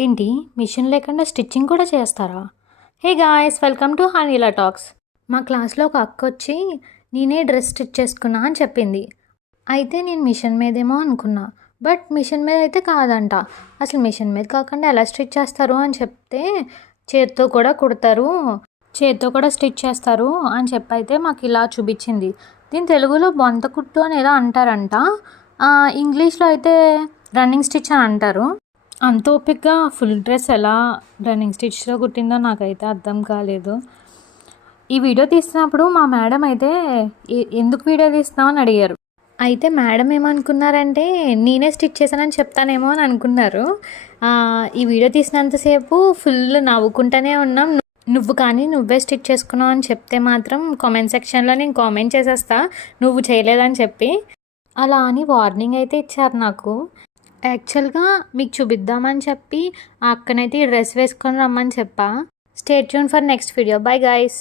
ఏంటి మిషన్ లేకుండా స్టిచ్చింగ్ కూడా చేస్తారా? హే గాయ్స్, వెల్కమ్ టు హనీలా టాక్స్. మా క్లాస్లో ఒక అక్క వచ్చి నేనే డ్రెస్ స్టిచ్ చేసుకున్నా అని చెప్పింది. అయితే నేను మిషన్ మీదేమో అనుకున్నా. బట్ మిషన్ మీద అయితే కాదంట. అసలు మిషన్ మీద కాకుండా ఎలా స్టిచ్ చేస్తారు అని చెప్తే చేత్తో కూడా కుడతారు, చేత్తో కూడా స్టిచ్ చేస్తారు అని చెప్పైతే మాకు ఇలా చూపించింది. దీని తెలుగులో బొంత కుట్టు అని ఏదో అంటారంట. ఇంగ్లీష్లో అయితే రన్నింగ్ స్టిచ్ అని అంటారు. అంత ఓపిక్గా ఫుల్ డ్రెస్ ఎలా రన్నింగ్ స్టిచ్లో కుట్టిందో నాకైతే అర్థం కాలేదు. ఈ వీడియో తీస్తున్నప్పుడు మా మేడం అయితే ఎందుకు వీడియో తీస్తున్నావు అని అడిగారు. అయితే మేడం ఏమనుకున్నారంటే నేనే స్టిచ్ చేశానని చెప్తానేమో అని అనుకున్నారు. ఈ వీడియో తీసినంతసేపు ఫుల్ నవ్వుకుంటూనే ఉన్నాం. నువ్వు కానీ నువ్వే స్టిచ్ చేసుకున్నావు అని చెప్తే మాత్రం కామెంట్ సెక్షన్లో నేను కామెంట్ చేసేస్తా నువ్వు చేయలేదని చెప్పి. అలా అని వార్నింగ్ అయితే ఇచ్చారు నాకు. యాక్చువల్గా మీకు చూపిద్దామని చెప్పి ఆ అక్కనైతే ఈ డ్రెస్ వేసుకొని రమ్మని చెప్పా. Stay tune for next video. Bye guys.